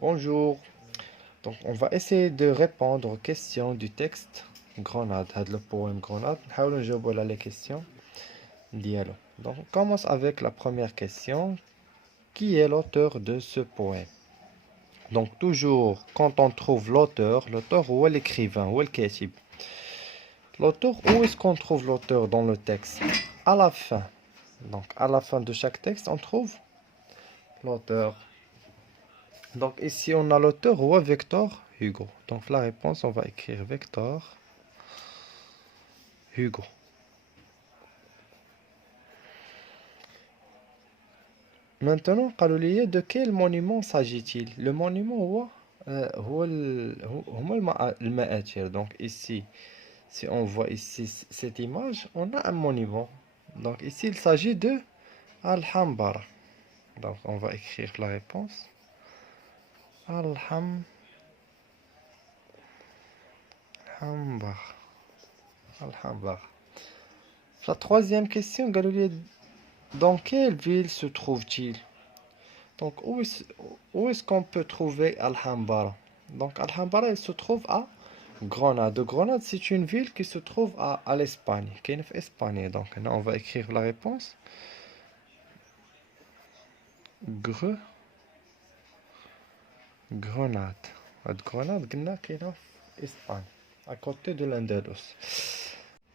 Bonjour. Donc, on va essayer de répondre aux questions du texte Grenade. هذا le poème Grenade. نحاول نجاوب على les questions ديالو. Donc, on commence avec la première question. Qui est l'auteur de ce poème? Donc, toujours, quand on trouve l'auteur ou l'écrivain ou le katib. L'auteur, où est-ce qu'on trouve l'auteur dans le texte? À la fin. Donc, à la fin de chaque texte, on trouve l'auteur. Donc ici on a l'auteur roi Victor Hugo. Donc la réponse on va écrire Victor Hugo. Maintenant قالوا لي de quel monument s'agit-il? Le monument هو هما المآثر. Donc ici si on voit ici cette image on a un monument. Donc ici il s'agit de Alhambra. Donc on va écrire la réponse Alhambra. Alhambra. La troisième question قالوا لي dans quelle ville se trouve-t-il? Donc, où est-ce qu'on peut trouver Alhambra? Donc, Alhambra, il se trouve à Grenade. Grenade, c'est une ville qui se trouve à l'Espagne, qui est en Espagne. Donc, là, on va écrire la réponse. Grenade. Grenade, qui est en Espagne, à côté de l'Andalous.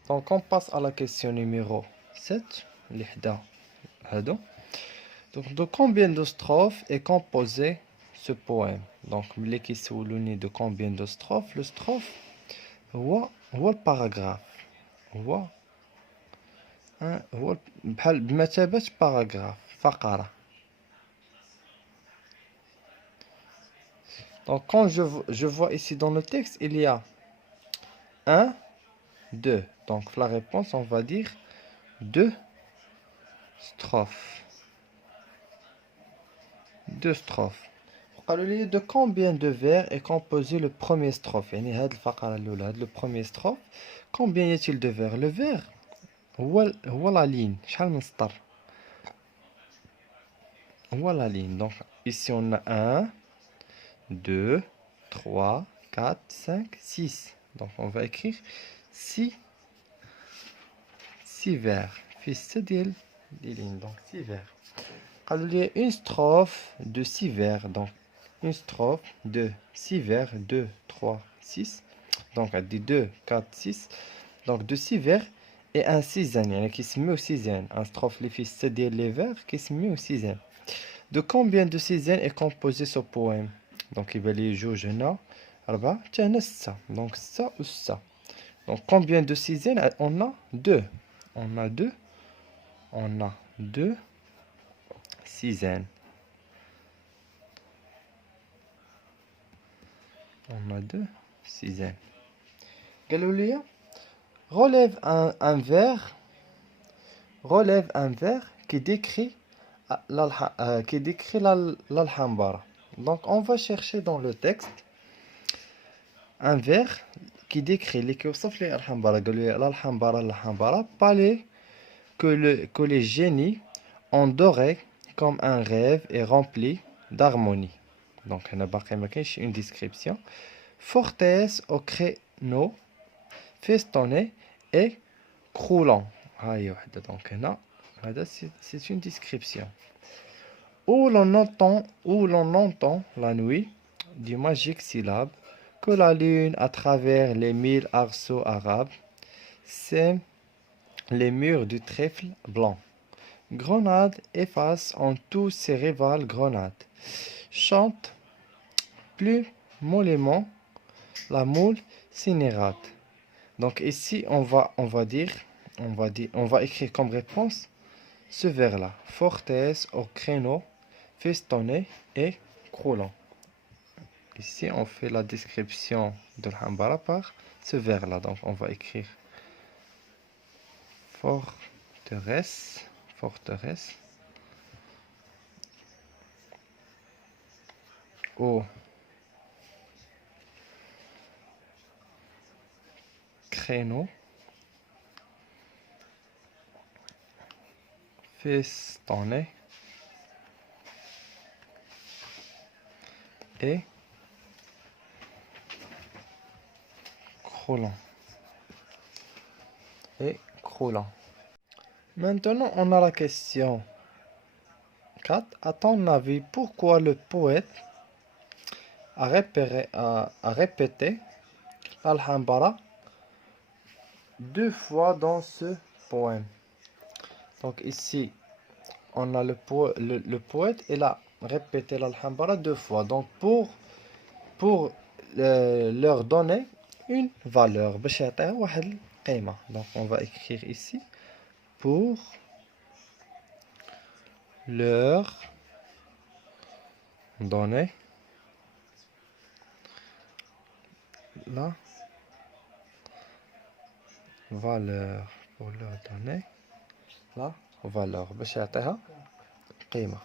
Donc, on passe à la question numéro 7. Donc, de combien de strophes est composé ce poème? Donc, les questions de combien de strophes? Le strophe, هو الباراغراف. هو بحال بمثابة باراغراف فقرة. Donc, quand je vois ici dans le texte, il y a 1, 2. Donc, la réponse, on va dire 2 strophes. 2 strophes. قالوا لي de combien de vers est composé le premier strophe? يعني هاد الفقرة الأولى هاد le premier strophe. Combien y a-t-il de vers? Le vers هو la ligne. شحال من سطر؟ هو la ligne. Donc ici on a 1, 2, 3, 4, 5, 6. Donc on va écrire 6 vers. في 6 ديال les lignes. Donc 6 vers. قالوا لي une strophe de 6 vers. Donc une strophe de 6 vers, 2, 3, 6. Donc, elle dit 2, 4, 6. Donc, de 6 vers et un sixième. Il y en a qui se met au sixième. Un strophe, les fils, c'est-à-dire les vers qui se met au sixième. De combien de sixièmes est composé ce poème? Donc, il va aller jouer Jena. Ça. Donc, ça ou ça. Donc, combien de sixièmes? On a 2. On a 2. On a 2 sixièmes. On a 2 sixièmes. Galiléen relève un vers qui décrit l'Alhambra. Donc on va chercher dans le texte un vers qui décrit les كيوصف لي الحنبرة. قال لي الحنبرة palais que les génies ont doré comme un rêve et rempli d'harmonie. Donc هنا باقي ما كاينش une description. Forteresse au créneau festonné et croulant. Donc هنا c'est une description. Où l'on entend la nuit du magique syllabe que la lune à travers les 1000 arceaux arabes sème les murs du trèfle blanc. Grenade efface en tous ses rivales Grenade. Chante plus mollement la moule cinérate. Donc ici on va écrire comme réponse ce vers-là. Forteresse au créneau festonné et croulant. Ici on fait la description de l'Alhambra par ce vers-là. Donc on va écrire forteresse au créneau festonné et croulant. Et croulant. Maintenant, on a la question 4. À ton avis, pourquoi le poète a répété l'Alhambra 2 fois dans ce poème? Donc ici, on a le poète, il a répété l'Alhambra 2 fois. Donc pour leur donner une valeur. باش يعطيها واحد القيمة. Donc on va écrire ici pour leur donner la valeur. Pour leur donner la valeur. باش يعطيها قيمة.